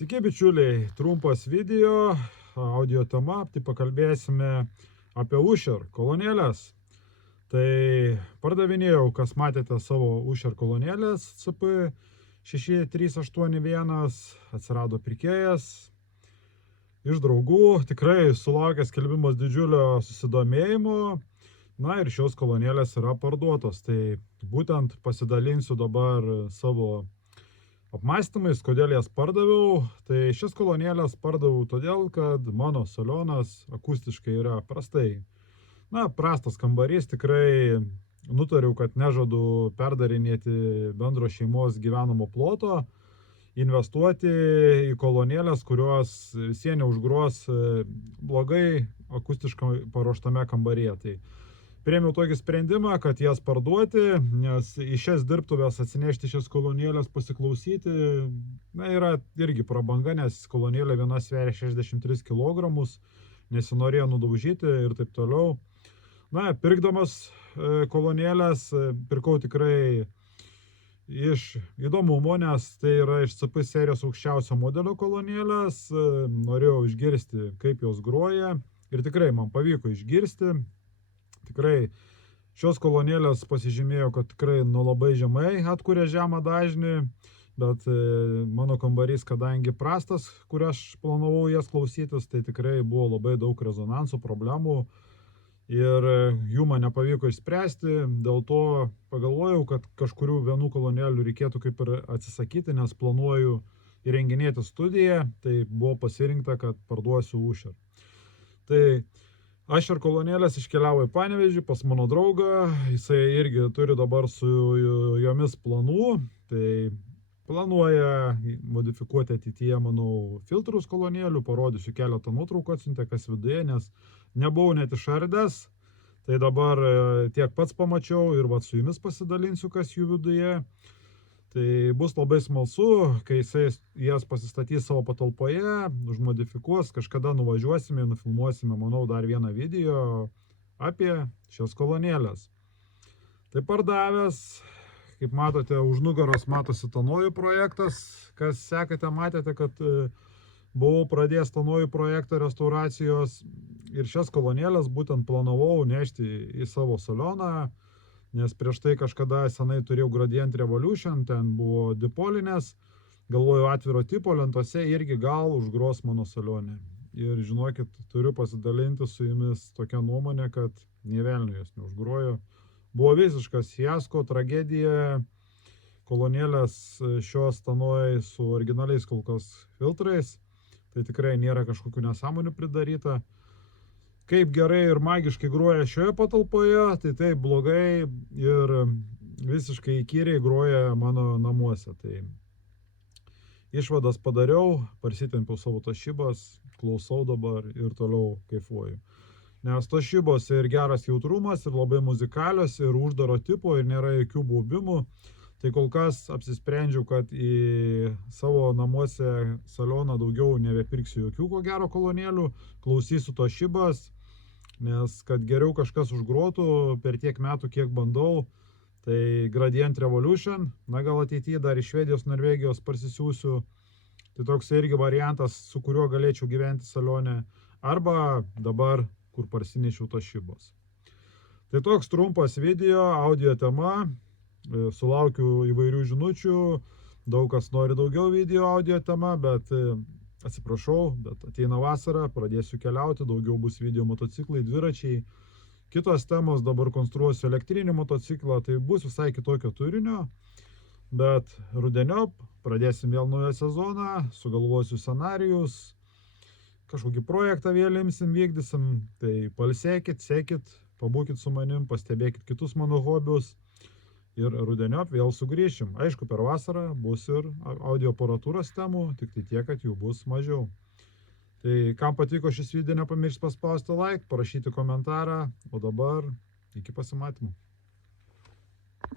Sveiki bičiuliai, trumpas video, audio tema, tai pakalbėsime apie Usher kolonėlės. Tai pardavinėjau, kas matėte savo Usher kolonėlės CP 6381, atsirado pirkėjas iš draugų, tikrai sulaukęs skelbimas didžiulio susidomėjimo, na ir šios kolonėlės yra parduotos. Tai būtent pasidalinsiu dabar savo apmąstymais, kodėl jas pardaviau. Tai šias kolonėlės pardaviau todėl, kad mano salionas akustiškai yra prastas kambarys. Tikrai nutariau, kad nežadu perdarinėti bendro šeimos gyvenamo ploto, investuoti į kolonėlės, kurios visi neužgros blogai akustiškai paruoštame kambaryje. Tai priėmiau tokį sprendimą, kad jas parduoti, nes į šias dirbtuves atsinešti šias kolonėlės pasiklausyti, yra irgi prabanga, nes kolonėlė viena sveria 63 kg, nesinorėjo nudaužyti ir taip toliau. Pirkdamas kolonėlės, pirkau tikrai iš įdomumo, nes tai yra iš CP serijos aukščiausio modelio kolonėlės, norėjau išgirsti, kaip jos groja ir tikrai man pavyko išgirsti. Tikrai šios kolonėlės pasižymėjo, kad tikrai labai žemai atkuria žemą dažnį, bet mano kambarys, kadangi prastas, kur aš planavau jas klausytis, tai tikrai buvo labai daug rezonansų, problemų ir jų man nepavyko išspręsti. Dėl to pagalvojau, kad kažkurių vienų kolonėlių reikėtų kaip ir atsisakyti, nes planuoju įrenginėti studiją, tai buvo pasirinkta, kad parduosiu Usher. Tai Usher kolonėlės iškeliavo į Panevėžį pas mano draugą, jisai irgi turi dabar su jomis planų, tai planuoja modifikuoti ateityje, manau, filtrus kolonėlių, parodysiu keletą nuotraukų, atsiuntė kas viduje, nes nebuvau net išardęs, tai dabar tiek pats pamačiau ir su jumis pasidalinsiu, kas jų viduje. Tai bus labai smalsu, kai jisai jas pasistatys savo patalpoje, užmodifikuos, kažkada nuvažiuosime, nufilmuosime, manau, dar vieną video apie šias kolonėlės. Tai pardavęs, kaip matote, už nugaros matosi Tanojų projektas, kas sekate, matėte, kad buvau pradėjęs Tanojų projektą restauracijos ir šias kolonėlės būtent planavau nešti į savo salioną, nes prieš tai kažkada senai turėjau Gradient Revolution, ten buvo dipolinės, galvoju atviro tipo lentose irgi gal užgros mano salione. Ir žinokit, turiu pasidalinti su jumis tokią nuomonę, kad nė velnio jos neužgrojo. Buvo visiškas fiasko, tragedija, kolonėlės šios Tanoj su originaliais kol kas filtrais, tai tikrai nėra kažkokių nesąmonių pridaryta. Kaip gerai ir magiškai groja šioje patalpoje, tai taip blogai ir visiškai įkyriai groja mano namuose. Tai išvadas padariau, parsitempiau savo tašybas, klausau dabar ir toliau kaifuoju. Nes tašybos ir geras jautrumas, ir labai muzikalios, ir uždaro tipo, ir nėra jokių baubimų. Tai kol kas apsisprendžiau, kad į savo namuose salioną daugiau nebepirksiu jokių ko gero kolonėlių, klausysiu tašybas, nes kad geriau kažkas užgrotų per tiek metų, kiek bandau, tai Gradient Revolution, gal ateityje dar iš Švedijos, Norvegijos parsisiųsiu, tai toks irgi variantas, su kuriuo galėčiau gyventi salione, arba dabar, kur parsinešiau tašybos. Tai toks trumpas video, audio tema, sulaukiu įvairių žinučių, daug kas nori daugiau video audio tema, bet atsiprašau, bet ateina vasara, pradėsiu keliauti, daugiau bus video motociklai, dviračiai. Kitos temos, dabar konstruosiu elektrinį motociklą, tai bus visai kitokio turinio, bet rudeniop pradėsim vėl naują sezoną, sugalvosiu scenarijus, kažkokį projektą vėl imsim, vykdysim, tai pailsėkit, sekit, pabūkit su manim, pastebėkit kitus mano hobius. Ir rudeniop vėl sugrįšim. Aišku, per vasarą bus ir audio aparatūros temų, tik tai tiek, kad jų bus mažiau. Tai kam patiko šis video, nepamirškit paspausti like, parašyti komentarą, o dabar iki pasimatymų.